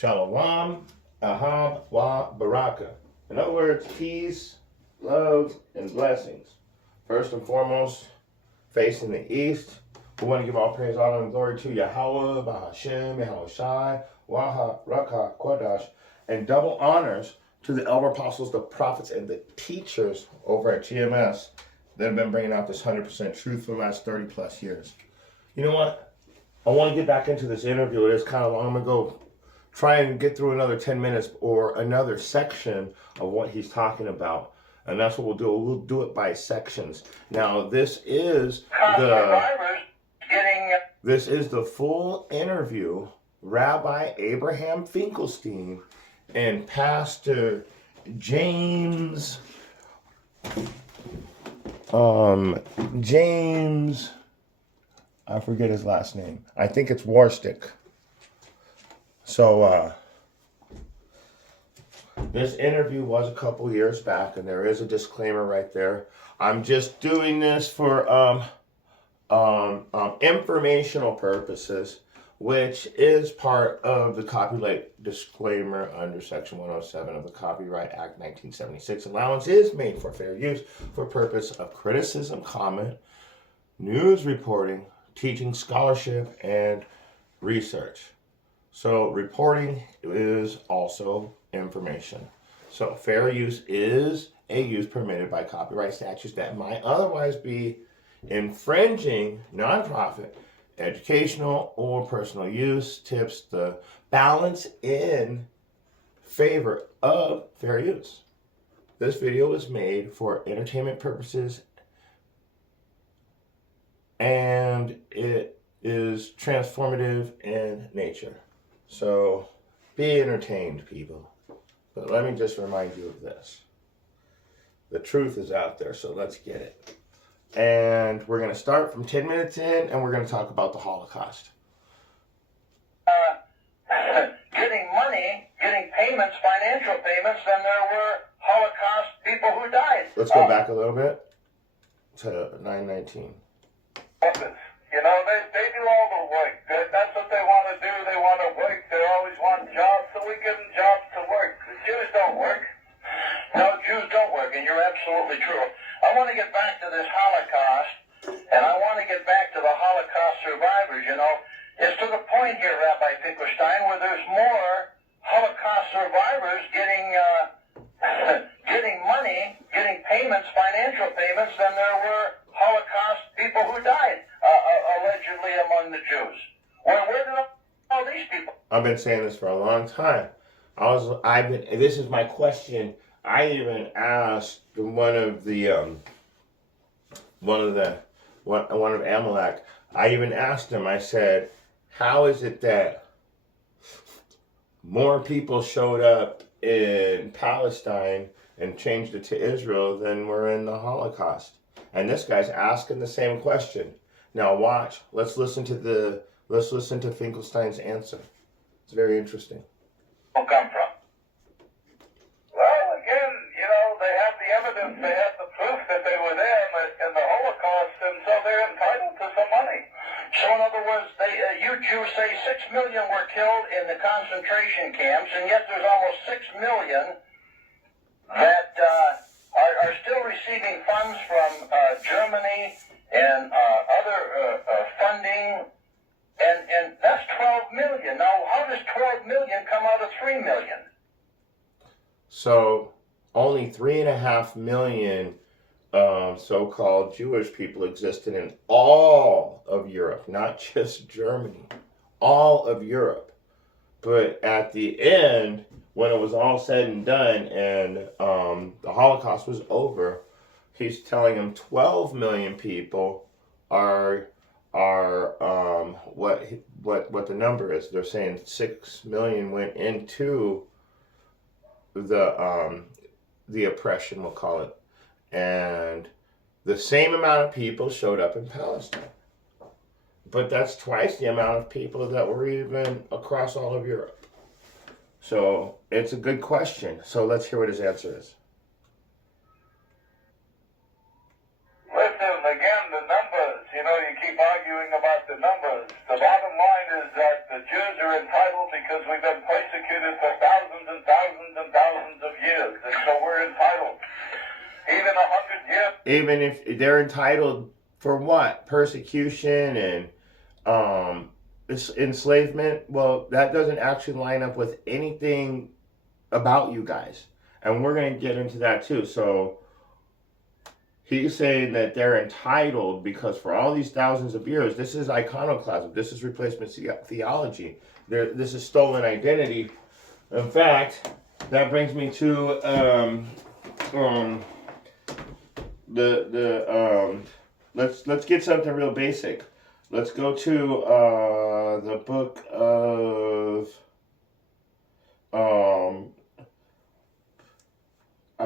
Shalom, Ahab, Wa, Baraka. In other words, peace, love, and blessings. First and foremost, facing the east, we want to give all praise, honor, and glory to Yahweh, Bahashem, Yahushai, Waha, Raka, Kodash, and double honors to the elder apostles, the prophets, and the teachers over at GMS that have been bringing out this 100% truth for the last 30 plus years. You know what? I want to get back into this interview. It is kind of long. I'm going to go try and get through another 10 minutes or another section of what he's talking about. And that's what we'll do. We'll do it by sections. Now, this is the full interview. Rabbi Abraham Finkelstein and Pastor James, I forget his last name. I think it's Warstick. So, this interview was a couple years back, and there is a disclaimer right there. I'm just doing this for informational purposes, which is part of the copyright disclaimer under Section 107 of the Copyright Act 1976. Allowance is made for fair use for purpose of criticism, comment, news reporting, teaching, scholarship, and research. So reporting is also information. So fair use is a use permitted by copyright statutes that might otherwise be infringing nonprofit, educational, or personal use. Tips the balance in favor of fair use. This video is made for entertainment purposes and it is transformative in nature. So be entertained, people. But let me just remind you of this. The truth is out there, so let's get it. And we're going to start from 10 minutes in, and we're going to talk about the Holocaust. Getting money, getting payments, financial payments, then there were Holocaust people who died. Let's go back a little bit to 919. You know, they do all the work. That's what they want to do. They want to work. They always want jobs, so we give them jobs to work. The Jews don't work. No, Jews don't work, and you're absolutely true. I want to get back to this Holocaust, and I want to get back to the Holocaust survivors, you know. It's to the point here, Rabbi Finkelstein, where there's more Holocaust survivors getting money, getting payments, financial payments, than there were Holocaust people who died, allegedly among the Jews. Where did all these people? I've been saying this for a long time. This is my question. I even asked one of Amalek. I even asked him. I said, "How is it that more people showed up in Palestine and changed it to Israel than were in the Holocaust?" And this guy's asking the same question. Now watch. Let's listen to Finkelstein's answer. It's very interesting. Come from? Well, again, you know, they have the evidence, they have the proof that they were there in the Holocaust, and so they're entitled to some money. So in other words, you Jews say 6 million were killed in the concentration camps, and yet there's almost 6 million that are still receiving funds from Germany and other funding, and that's 12 million. Now, how does 12 million come out of 3 million? So, only 3.5 million so-called Jewish people existed in all of Europe, not just Germany, all of Europe. But at the end, when it was all said and done and the Holocaust was over, he's telling them 12 million people are what the number is. They're saying 6 million went into the oppression, we'll call it, and the same amount of people showed up in Palestine. But that's twice the amount of people that were even across all of Europe. So it's a good question. So let's hear what his answer is. Listen, again, the numbers, you know, you keep arguing about the numbers. The bottom line is that the Jews are entitled because because we've been persecuted for thousands and thousands and thousands of years, and so we're entitled. Even 100 years. Even if they're entitled for what? Persecution and enslavement? Well, that doesn't actually line up with anything about you guys. And we're going to get into that too. So he's saying that they're entitled because for all these thousands of years, this is iconoclasm. This is replacement theology. This is stolen identity. In fact, that brings me to let's get something real basic. Let's go to the book of I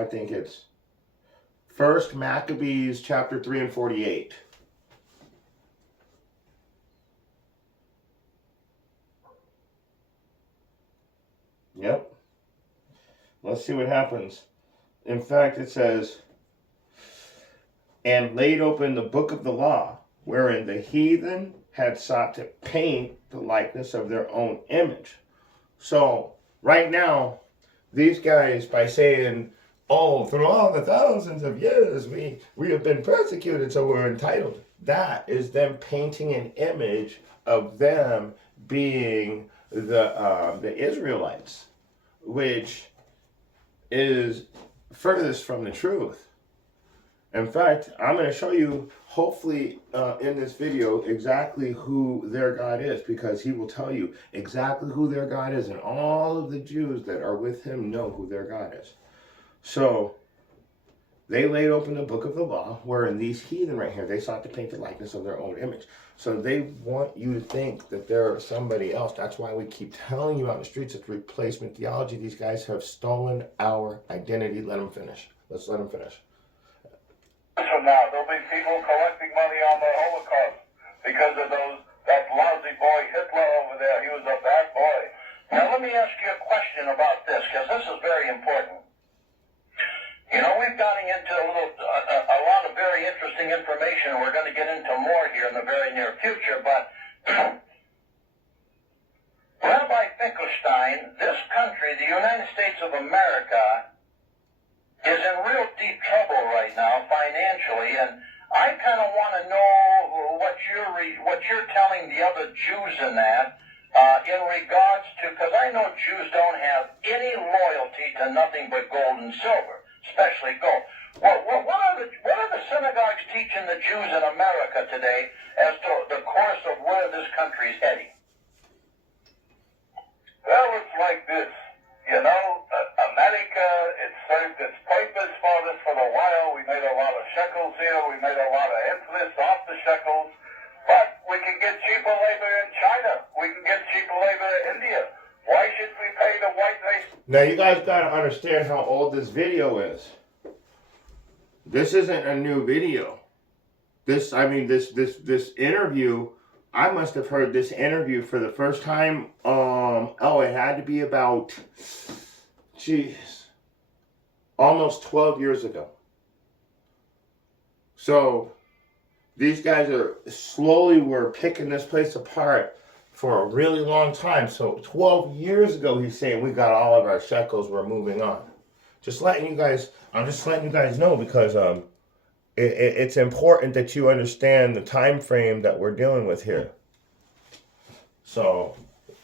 think it's First Maccabees chapter 3 and 48. Yep. Let's see what happens. In fact, it says, and laid open the book of the law, wherein the heathen had sought to paint the likeness of their own image. So, right now, these guys, by saying, oh, through all the thousands of years, we have been persecuted, so we're entitled. That is them painting an image of them being the Israelites, which is furthest from the truth. In fact, I'm going to show you, hopefully, in this video, exactly who their God is, because he will tell you exactly who their God is, and all of the Jews that are with him know who their God is. So, they laid open the book of the law, wherein these heathen right here, they sought to paint the likeness of their own image. So they want you to think that they're somebody else. That's why we keep telling you out in the streets, it's replacement theology. These guys have stolen our identity. Let them finish. Let's let them finish. From now, there'll be people collecting money on the Holocaust because of that lousy boy Hitler over there. He was a bad boy. Now, let me ask you a question about this, because this is very important. You know, we've gotten into a lot of very interesting information, and we're going to get into more here in the very near future, but Rabbi Finkelstein, this country, the United States of America, is in real deep trouble right now financially, and I kind of want to know what you're telling the other Jews in that in regards to, because I know Jews don't have any loyalty to nothing but gold and silver, especially gold. What are the synagogues teaching the Jews in America today as to the course of where this country is heading? Well, it's like this. You know, America, it served its purpose for us for a while. We made a lot of shekels here. We made a lot of interest off the shekels. But we can get cheaper labor in China. We can get cheaper labor in India. Why should we pay the white race? Now, you guys got to understand how old this video is. This isn't a new video. This interview, I must have heard this interview for the first time. It had to be about, almost 12 years ago. So, these guys were picking this place apart for a really long time. So 12 years ago, he's saying we got all of our shekels, we're moving on. I'm just letting you guys know, because it's important that you understand the time frame that we're dealing with here. So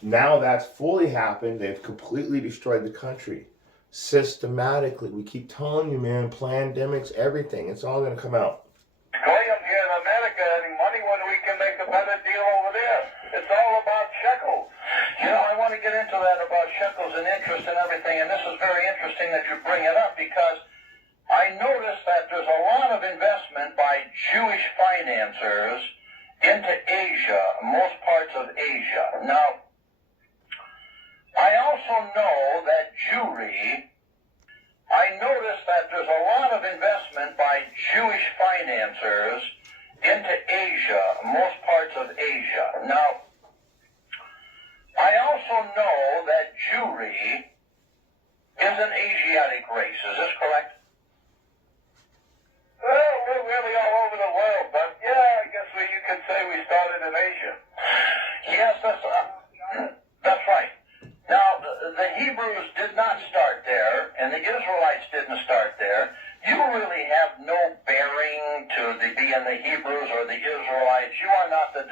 now that's fully happened. They've completely destroyed the country. Systematically. We keep telling you, man, pandemics, everything. It's all going to come out. William here in America having money when we can make a better deal over there. It's all about shekels. You know, I want to get into that about shekels and interest and everything, and this is very interesting that you bring it up, because I noticed that there's a lot of investment by Jewish financiers into Asia, most parts of Asia. Now, I also know that Jewry, I noticed that there's a lot of investment by Jewish financiers into Asia, most parts of Asia. Now, I also know that Jewry is an Asiatic race. Is this correct? Well, we're really all over the world, but yeah, I guess you could say we started in Asia. Yes, that's right. the Hebrews did not start there, and the Israelites didn't start there. You really have no bearing to being the Hebrews or the Israelites. You are not the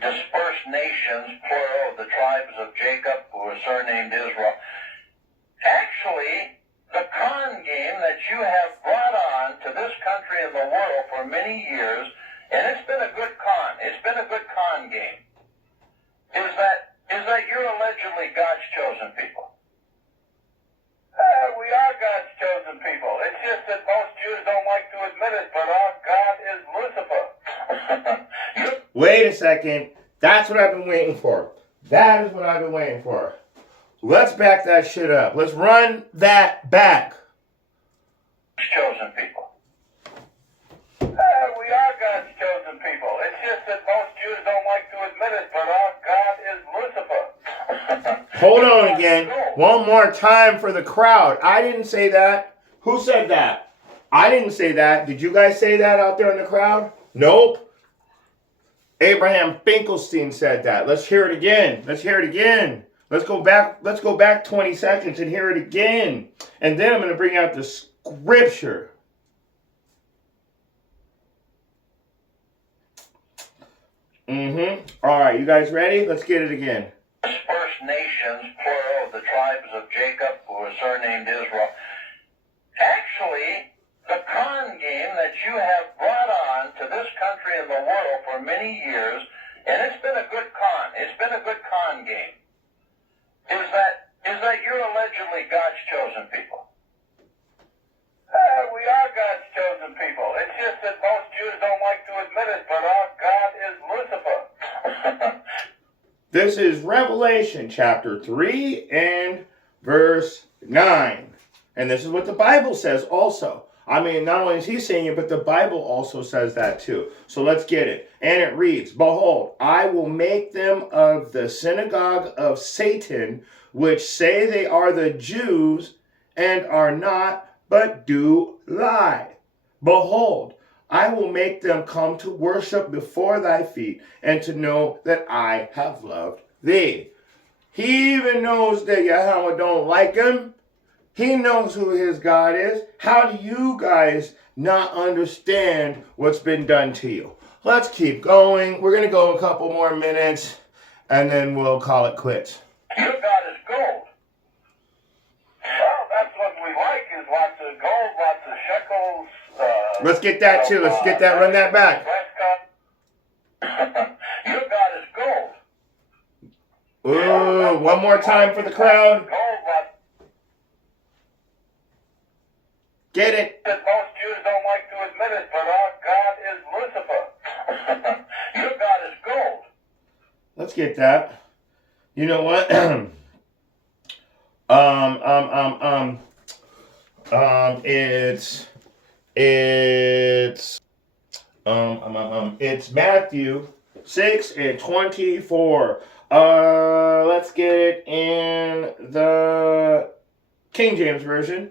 dispersed nations, plural, the tribes of Jacob, who are surnamed Israel. Actually, the con game that you have brought on to this country and the world for many years, and it's been a good con, it's been a good con game, is that you're allegedly God's chosen people. We are God's chosen people. It's just that most Jews don't like to admit it, but our God is Lucifer. Wait a second. That's what I've been waiting for. That is what I've been waiting for. Let's back that shit up. Let's run that back. Chosen people. We are God's chosen people. It's just that most Jews don't like to admit it, but our God is Lucifer. Hold on again. One more time for the crowd. I didn't say that. Who said that? I didn't say that. Did you guys say that out there in the crowd? Nope. Abraham Finkelstein said that. Let's hear it again. Let's hear it again. Let's go back 20 seconds and hear it again. And then I'm going to bring out the scripture. All right, you guys ready? Let's get it again. Dispersed nations, plural, the tribes of Jacob, who are surnamed Israel. Actually, the con game that you have brought on to this country and the world for many years, and it's been a good con, it's been a good con game, is that you're allegedly God's chosen people. We are God's chosen people. It's just that most Jews don't like to admit it, but our God is Lucifer. This is Revelation chapter 3 and verse 9. And this is what the Bible says also. I mean, not only is he saying it, but the Bible also says that too. So let's get it. And it reads, "Behold, I will make them of the synagogue of Satan, which say they are the Jews, and are not, but do lie. Behold, I will make them come to worship before thy feet, and to know that I have loved thee." He even knows that Yahweh don't like him. He knows who his God is. How do you guys not understand what's been done to you? Let's keep going. We're going to go a couple more minutes, and then we'll call it quits. Your God is gold. Well, that's what we like, is lots of gold, lots of shekels. Let's get that too. Let's get that. Run that back. Your God is gold. Ooh, one more time for the crowd. Get it. Most Jews don't like to admit it, but our God is Lucifer. Your God is gold. Let's get that. You know what? It's Matthew 6:24. Let's get it in the King James Version.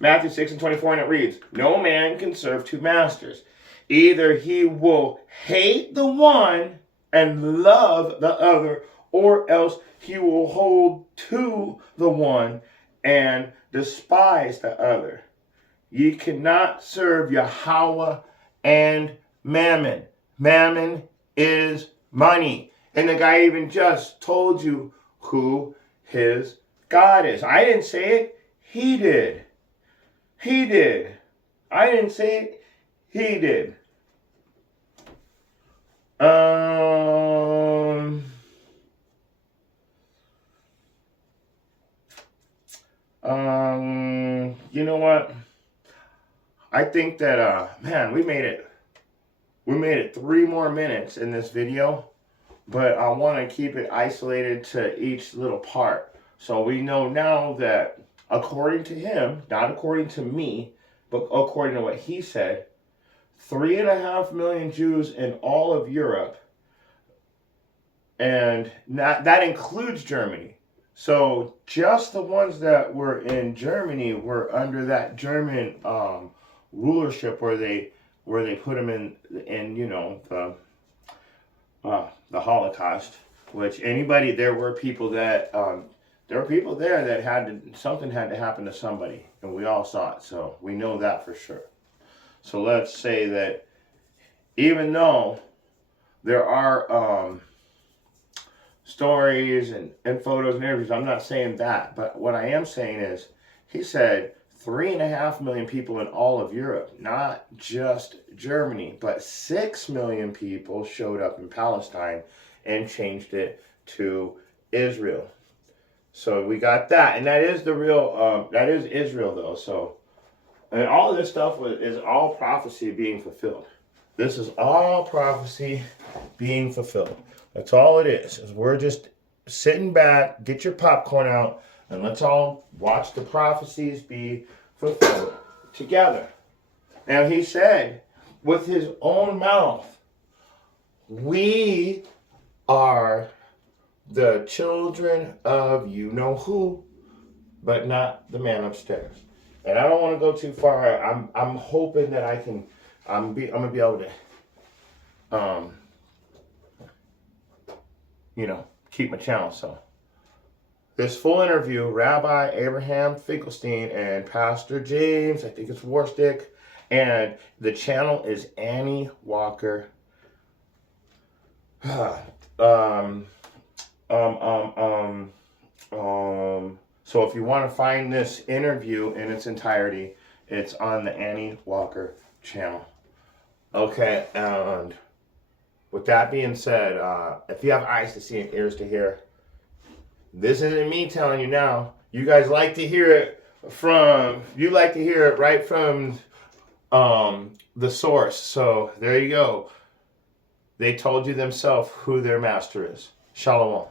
Matthew 6:24, and it reads, "No man can serve two masters. Either he will hate the one and love the other, or else he will hold to the one and despise the other. Ye cannot serve Yahweh and Mammon." Mammon is money. And the guy even just told you who his God is. I didn't say it. He did. He did. I didn't say it. He did. You know what? I think that, man, we made it 3 more minutes in this video, but I want to keep it isolated to each little part. So we know now that according to him, not according to me, but according to what he said, 3.5 million Jews in all of Europe, and that includes Germany. So just the ones that were in Germany were under that German rulership, where they put them in you know, the Holocaust. Which there were people that there were people there that something had to happen to somebody, and we all saw it. So we know that for sure. So let's say that even though there are stories and photos and interviews, I'm not saying that, but what I am saying is, he said 3.5 million people in all of Europe, not just Germany, but 6 million people showed up in Palestine and changed it to Israel. So we got that, and that is the real, that is Israel though. So, and all of this stuff is all prophecy being fulfilled. This is all prophecy being fulfilled. That's all it is we're just sitting back, get your popcorn out, and let's all watch the prophecies be fulfilled together. Now he said with his own mouth, we are the children of you know who, but not the man upstairs. And I don't want to go too far. I'm hoping that I'm gonna be able to keep my channel. So this full interview, Rabbi Abraham Finkelstein and Pastor James, I think it's Warstick, and the channel is Annie Walker. So if you want to find this interview in its entirety, it's on the Annie Walker channel. Okay, and with that being said, if you have eyes to see and ears to hear, this isn't me telling you now. You guys like to hear it right from the source. So there you go. They told you themselves who their master is. Shalom.